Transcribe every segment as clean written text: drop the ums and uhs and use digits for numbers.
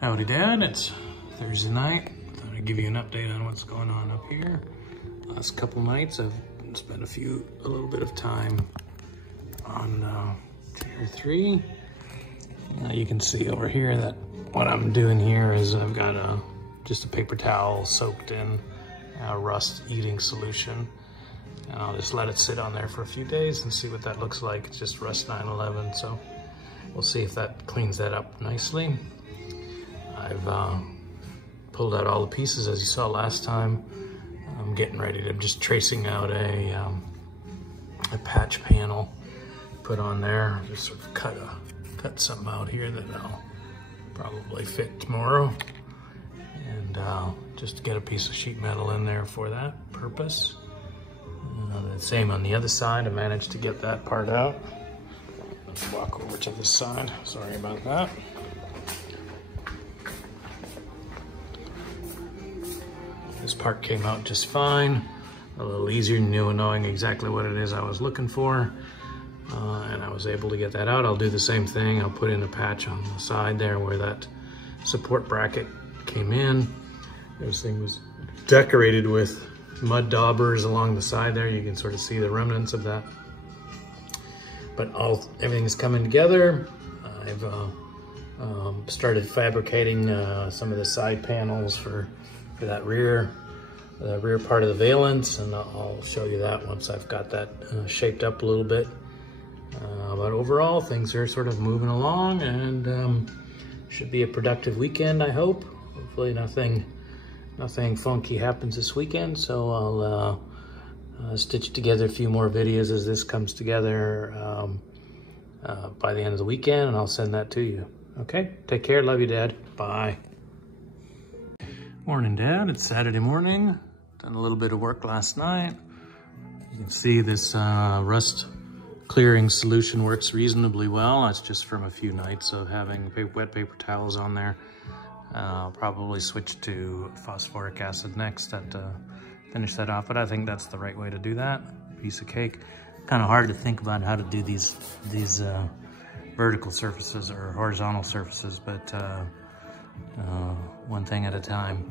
Howdy Dad, it's Thursday night. Thought I'd give you an update on what's going on up here. Last couple nights I've spent a little bit of time on TR3. You can see over here that what I'm doing here is I've got just a paper towel soaked in rust eating solution. And I'll just let it sit on there for a few days and see what that looks like. It's just rust 911, so we'll see if that cleans that up nicely. I've pulled out all the pieces as you saw last time. I'm getting ready to just tracing out a patch panel, put on there. Just sort of cut something out here that I'll probably fit tomorrow, and just to get a piece of sheet metal in there for that purpose. The same on the other side. I managed to get that part out. Let's walk over to this side. Sorry about that. This part came out just fine. A little easier knowing exactly what it is I was looking for. And I was able to get that out. I'll do the same thing. I'll put in a patch on the side there where that support bracket came in. This thing was decorated with mud daubers along the side there. You can sort of see the remnants of that. But everything's coming together. I've started fabricating some of the side panels for that rear part of the valance, and I'll show you that once I've got that shaped up a little bit. But overall, things are sort of moving along, and should be a productive weekend, I hope. Hopefully nothing funky happens this weekend, so I'll stitch together a few more videos as this comes together by the end of the weekend, and I'll send that to you. Okay, take care, love you, Dad, bye. Morning, Dad, it's Saturday morning. Done a little bit of work last night. You can see this rust clearing solution works reasonably well. That's just from a few nights of having wet paper towels on there. I'll probably switch to phosphoric acid next to finish that off, but I think that's the right way to do that. Piece of cake. Kind of hard to think about how to do these vertical surfaces or horizontal surfaces, but one thing at a time.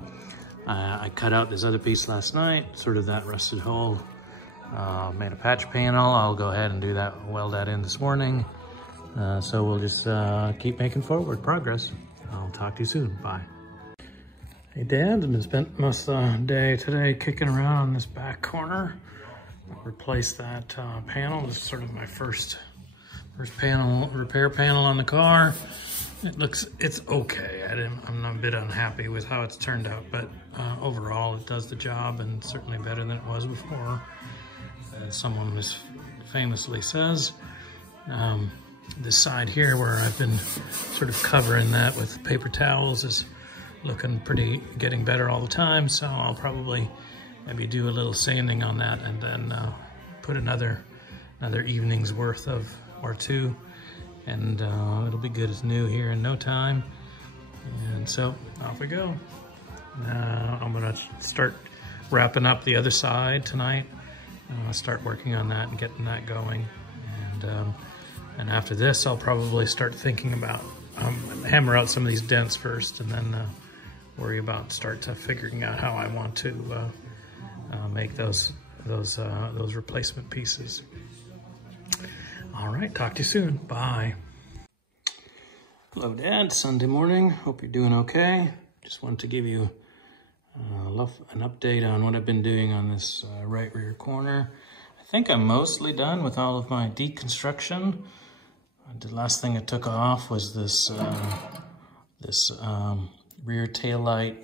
I cut out this other piece last night, sort of that rusted hole. Made a patch panel. I'll go ahead and do that, weld that in this morning. So we'll just keep making forward progress. I'll talk to you soon. Bye. Hey, Dad, and I spent most of the day today kicking around on this back corner. Replace that panel. This is sort of my first repair panel on the car. It's okay. I'm a bit unhappy with how it's turned out, but overall it does the job, and certainly better than it was before. As someone famously says, this side here where I've been sort of covering that with paper towels is looking getting better all the time. So I'll probably maybe do a little sanding on that, and then put another evening's worth of or two, and it'll be good as new here in no time. And so off we go. I'm gonna start wrapping up the other side tonight. Start working on that and getting that going. And after this, I'll probably start thinking about hammer out some of these dents first, and then worry about figuring out how I want to make those replacement pieces. All right, talk to you soon. Bye. Hello, Dad. Sunday morning. Hope you're doing okay. Just wanted to give you an update on what I've been doing on this right rear corner. I think I'm mostly done with all of my deconstruction. The last thing I took off was this rear taillight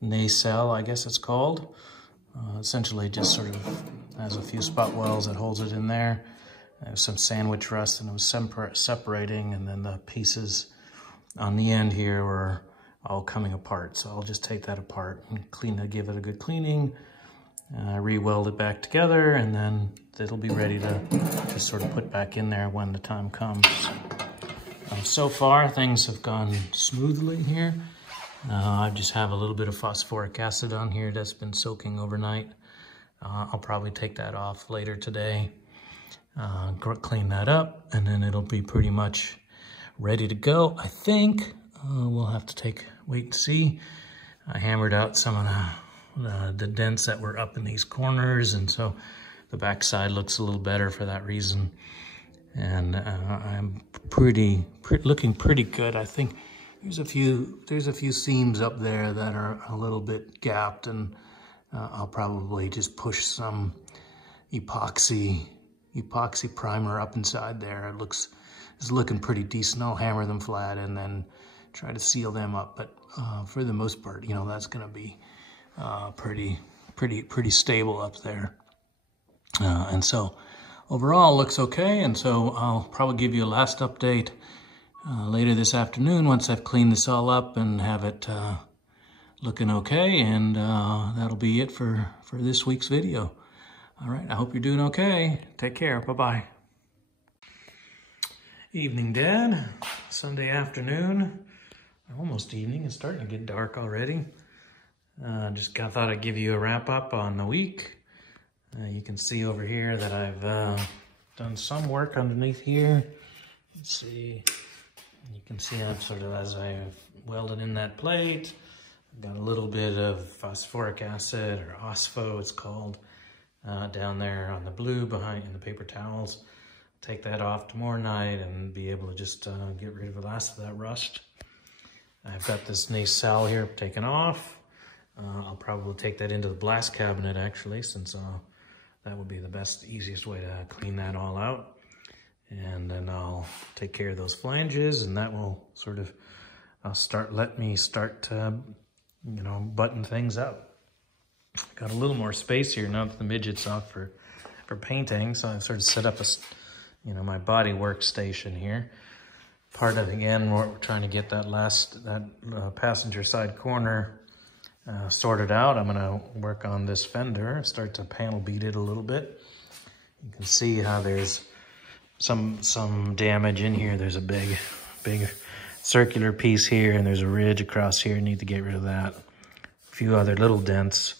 nacelle, I guess it's called. Essentially just sort of has a few spot welds that holds it in there. There's some sandwich rust, and it was separating, and then the pieces on the end here were all coming apart. So I'll just take that apart and give it a good cleaning, re-weld it back together, and then it'll be ready to just sort of put back in there when the time comes. So far, things have gone smoothly here. I just have a little bit of phosphoric acid on here that's been soaking overnight. I'll probably take that off later today, clean that up, and then it'll be pretty much ready to go, I think. we'll have to wait and see. I hammered out some of the dents that were up in these corners, and so the back side looks a little better for that reason. And I'm looking pretty good. I think there's a few seams up there that are a little bit gapped, and I'll probably just push some epoxy primer up inside there. It's looking pretty decent. I'll hammer them flat and then try to seal them up. But for the most part, you know, that's gonna be pretty stable up there. And so overall looks okay. And so I'll probably give you a last update later this afternoon once I've cleaned this all up and have it looking okay. And that'll be it for this week's video. All right, I hope you're doing okay. Take care, bye-bye. Evening, Dad. Sunday afternoon. Almost evening, it's starting to get dark already. Thought I'd give you a wrap up on the week. You can see over here that I've done some work underneath here. Let's see. You can see I've as I've welded in that plate, I've got a little bit of phosphoric acid, or OSPHO it's called, down there on the blue behind in the paper towels. Take that off tomorrow night and be able to just get rid of the last of that rust. I've got this nacelle here taken off. I'll probably take that into the blast cabinet actually, since that would be the easiest way to clean that all out. And then I'll take care of those flanges, and that will let me start to, you know, button things up. Got a little more space here now that the midget's off for painting, so I've sort of set up my body workstation here. Part of, again, we're trying to get that passenger side corner sorted out. I'm gonna work on this fender, start to panel beat it a little bit. You can see how there's some damage in here. There's a big circular piece here, and there's a ridge across here. Need to get rid of that. A few other little dents,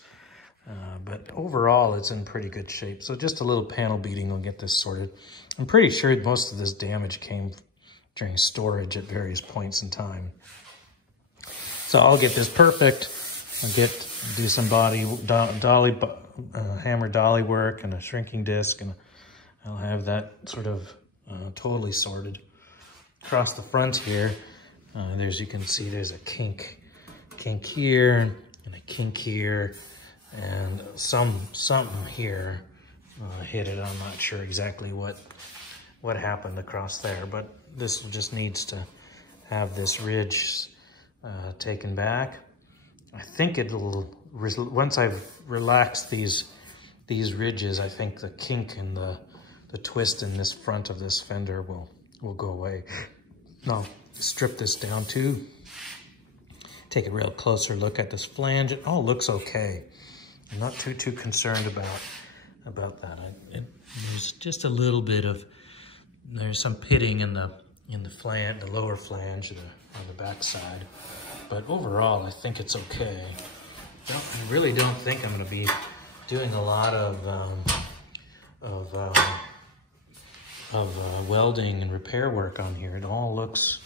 but overall it's in pretty good shape. So just a little panel beating will get this sorted. I'm pretty sure most of this damage came during storage at various points in time. So I'll get this perfect. I'll do some hammer dolly work and a shrinking disc, and I'll have that totally sorted. Across the front here, you can see there's a kink here and a kink here, and something here hit it. I'm not sure exactly what happened across there, but this just needs to have this ridge taken back. I think it'll, once I've relaxed these ridges, I think the kink and the twist in this front of this fender will go away. I'll strip this down too. Take a real closer look at this flange. It all looks okay. I'm not too concerned about that. There's just a little bit there's some pitting in the lower flange on the back side. But overall, I think it's okay. I really don't think I'm going to be doing a lot of welding and repair work on here. It all looks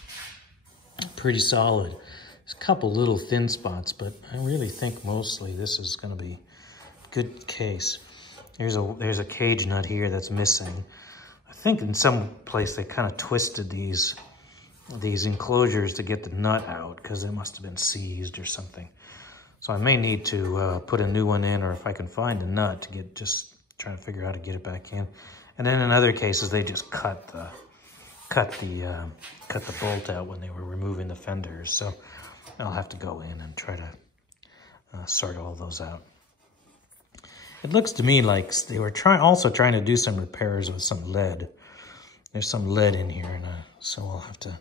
pretty solid. There's a couple little thin spots, but I really think mostly this is going to be a good case. There's a cage nut here that's missing. I think in some place they kind of twisted these enclosures to get the nut out, because they must have been seized or something. So I may need to put a new one in, or if I can find a nut to just try to figure out how to get it back in. And then in other cases, they just cut the bolt out when they were removing the fenders. So I'll have to go in and try to sort all those out. It looks to me like they were also trying to do some repairs with some lead. There's some lead in here, and so I'll have to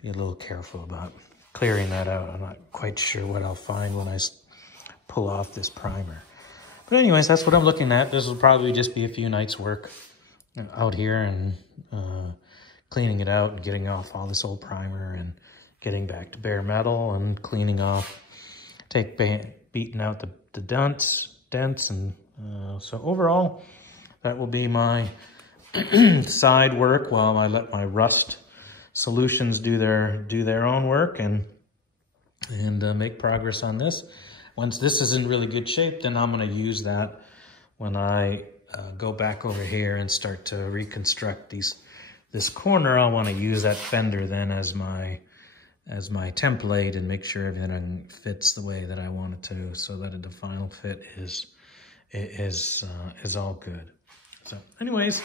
be a little careful about clearing that out. I'm not quite sure what I'll find when I pull off this primer. But anyways, that's what I'm looking at. This will probably just be a few nights work out here, and cleaning it out and getting off all this old primer and getting back to bare metal and cleaning off, beating out the dents, and so overall, that will be my side work while I let my rust solutions do their own work and make progress on this. Once this is in really good shape, then I'm going to use that when I go back over here and start to reconstruct this corner. I want to use that fender then as my template and make sure everything fits the way that I want it to, so that the final fit is all good. So anyways,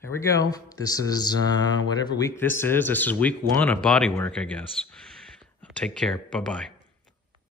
there we go. This is whatever week this is. This is week 1 of bodywork, I guess. Take care. Bye-bye.